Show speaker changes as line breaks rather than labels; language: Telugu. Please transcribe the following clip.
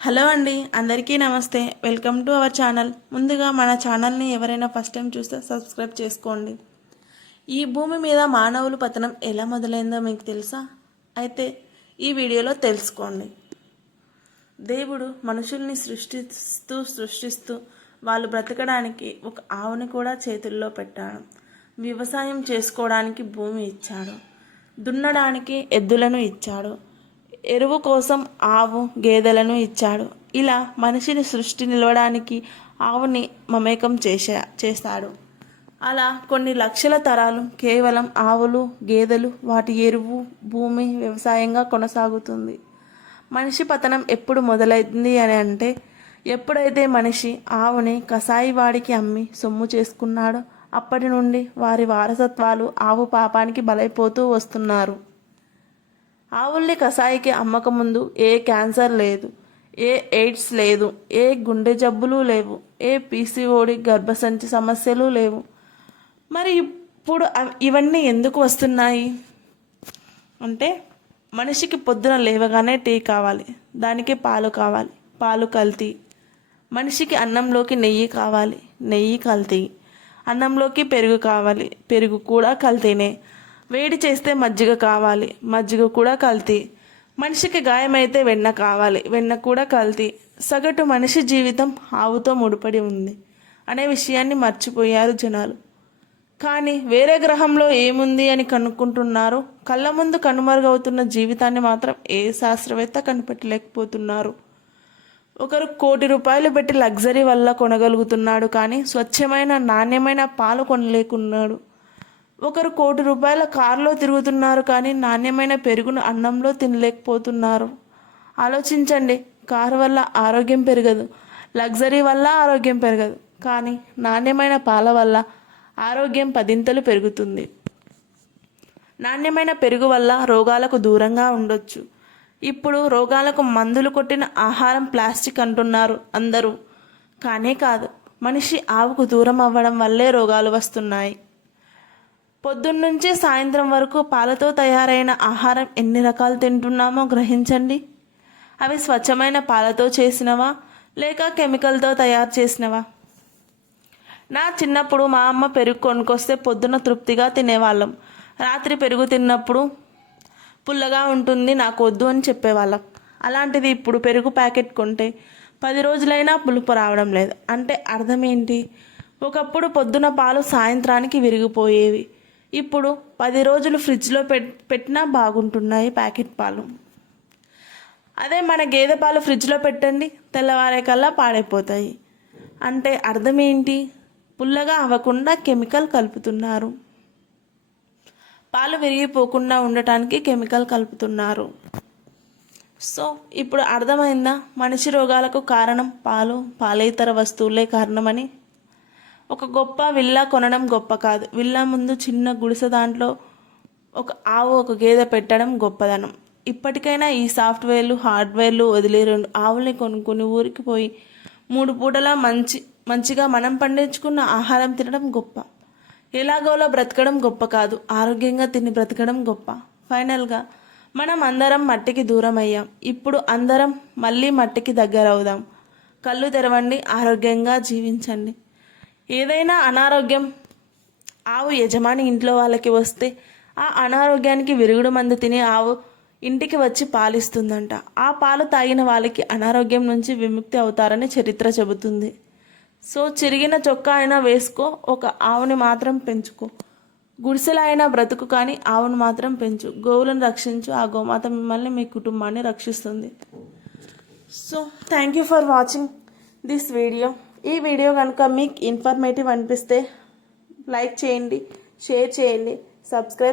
హలో అండి అందరికీ నమస్తే. Welcome to our channel. ముందుగా మన ఛానల్ని ఎవరైనా ఫస్ట్ టైం చూస్తే సబ్స్క్రైబ్ చేసుకోండి. ఈ భూమి మీద మానవుల పతనం ఎలా మొదలైందో మీకు తెలుసా? అయితే ఈ వీడియోలో తెలుసుకోండి. దేవుడు మనుషుల్ని సృష్టిస్తూ సృష్టిస్తూ వాళ్ళు బ్రతకడానికి ఒక ఆవుని కూడా చేతుల్లో పెట్టాడు. వ్యవసాయం చేసుకోవడానికి భూమి ఇచ్చాడు. దున్నడానికి ఎద్దులను ఇచ్చాడు. ఎరువు కోసం ఆవు గేదెలను ఇచ్చాడు. ఇలా మనిషిని సృష్టి నిలవడానికి ఆవుని మమేకం చేసే చేశాడు అలా కొన్ని లక్షల తరాలు కేవలం ఆవులు గేదెలు వాటి ఎరువు భూమి వ్యవసాయంగా కొనసాగుతుంది. మనిషి పతనం ఎప్పుడు మొదలైంది అని అంటే ఎప్పుడైతే మనిషి ఆవుని కసాయి వాడికి అమ్మి సొమ్ము చేసుకున్నాడో అప్పటి నుండి వారి వారసత్వాలు ఆవు పాపానికి బలైపోతూ వస్తున్నారు. ఆవుల్ని కషాయికి అమ్మకముందు ఏ క్యాన్సర్ లేదు ఏ ఎయిడ్స్ లేదు ఏ గుండె జబ్బులు లేవు ఏ పీసీఓడి గర్భసంచి సమస్యలు లేవు. మరి ఇప్పుడు ఇవన్నీ ఎందుకు వస్తున్నాయి? అంటే మనిషికి పొద్దున లేవగానే టీ కావాలి దానికి పాలు కావాలి పాలు కల్తీ. మనిషికి అన్నంలోకి నెయ్యి కావాలి నెయ్యి కల్తీ. అన్నంలోకి పెరుగు కావాలి పెరుగు కూడా కల్తీనే. వేడి చేస్తే మజ్జిగ కావాలి మజ్జిగ కూడా కల్తీ. మనిషికి గాయమైతే వెన్న కావాలి వెన్న కూడా కల్తీ. సగటు మనిషి జీవితం ఆవుతో ముడిపడి ఉంది. అనే విషయాన్ని మర్చిపోయారు జనాలు. కానీ వేరే గ్రహంలో ఏముంది అని కనుక్కుంటున్నారు కళ్ళ ముందు కనుమరుగవుతున్న జీవితాన్ని మాత్రం ఏ శాస్త్రవేత్త కనిపెట్టలేకపోతున్నారు. ఒకరు కోటి రూపాయలు పెట్టి లగ్జరీ వల్ల కొనగలుగుతున్నాడు కానీ స్వచ్ఛమైన నాణ్యమైన పాలు కొనలేకున్నాడు. ఒకరు కోటి రూపాయల కారులో తిరుగుతున్నారు కానీ నాణ్యమైన పెరుగును అన్నంలో తినలేకపోతున్నారు. ఆలోచించండి కారు వల్ల ఆరోగ్యం పెరగదు లగ్జరీ వల్ల ఆరోగ్యం పెరగదు కానీ నాణ్యమైన పాల వల్ల ఆరోగ్యం పదింతలు పెరుగుతుంది. నాణ్యమైన పెరుగు వల్ల రోగాలకు దూరంగా ఉండొచ్చు. ఇప్పుడు రోగాలకు మందులు కొట్టిన ఆహారం ప్లాస్టిక్ అంటున్నారు అందరూ. కానే కాదు మనిషి ఆవుకు దూరం అవ్వడం వల్లే రోగాలు వస్తున్నాయి. పొద్దున్నుంచి సాయంత్రం వరకు పాలతో తయారైన ఆహారం ఎన్ని రకాలు తింటున్నామో గ్రహించండి. అవి స్వచ్ఛమైన పాలతో చేసినవా లేక కెమికల్తో తయారు చేసినవా? నా చిన్నప్పుడు మా అమ్మ పెరుగు కొనుక్కొస్తే పొద్దున తృప్తిగా తినేవాళ్ళం. రాత్రి పెరుగు తిన్నప్పుడు పుల్లగా ఉంటుంది నాకు వద్దు అని చెప్పేవాళ్ళం. అలాంటిది ఇప్పుడు పెరుగు ప్యాకెట్ కొంటే పది రోజులైనా పులుపు రావడం లేదు. అంటే అర్థం ఏంటి? ఒకప్పుడు పొద్దున పాలు సాయంత్రానికి విరిగిపోయేవి. ఇప్పుడు పది రోజులు ఫ్రిడ్జ్లో పెట్ పెట్టినా బాగుంటున్నాయి ప్యాకెట్ పాలు. అదే మన గేదె పాలు ఫ్రిడ్జ్లో పెట్టండి తెల్లవారే కల్లా పాడైపోతాయి. అంటే అర్థం ఏంటి పుల్లగా అవ్వకుండా కెమికల్ కలుపుతున్నారు. పాలు విరిగిపోకుండా ఉండటానికి కెమికల్ కలుపుతున్నారు. సో ఇప్పుడు అర్థమైందా? మనిషి రోగాలకు కారణం పాలు పాలేతర వస్తువులే కారణమని. ఒక గొప్ప విల్లా కొనడం గొప్ప కాదు. విల్లా ముందు చిన్న గుడిసె దాంట్లో ఒక ఆవు ఒక గేదె పెట్టడం గొప్పదనం. ఇప్పటికైనా ఈ సాఫ్ట్వేర్లు హార్డ్వేర్లు వదిలే రెండు ఆవుల్ని కొనుక్కొని ఊరికి పోయి మూడు పూటలా మంచి మంచిగా మనం పండించుకున్న ఆహారం తినడం గొప్ప. ఎలాగోలా బ్రతకడం గొప్ప కాదు. ఆరోగ్యంగా తిని బ్రతకడం గొప్ప. ఫైనల్గా మనం అందరం మట్టికి దూరం అయ్యాం ఇప్పుడు అందరం మళ్ళీ మట్టికి దగ్గర అవుదాం కళ్ళు తెరవండి ఆరోగ్యంగా జీవించండి. ఏదైనా అనారోగ్యం ఆవు యజమాని ఇంట్లో వాళ్ళకి వస్తే ఆ అనారోగ్యానికి విరుగుడు మందు తిని ఆవు ఇంటికి వచ్చి పాలిస్తుందంట. ఆ పాలు తాగిన వాళ్ళకి అనారోగ్యం నుంచి విముక్తి అవుతారని చరిత్ర చెబుతుంది. సో చిరిగిన చొక్కా అయినా వేసుకో ఒక ఆవుని మాత్రం పెంచుకో. గుడిసెల అయినా బ్రతుకు కానీ ఆవును మాత్రం పెంచు. గోవులను రక్షించు. ఆ గోమాత మిమ్మల్ని మీ కుటుంబాన్ని రక్షిస్తుంది. So thank you for watching this video ఈ వీడియో కనుక మీకు ఇన్ఫర్మేటివ్ అనిపిస్తే లైక్ చేయండి షేర్ చేయండి సబ్స్క్రైబ్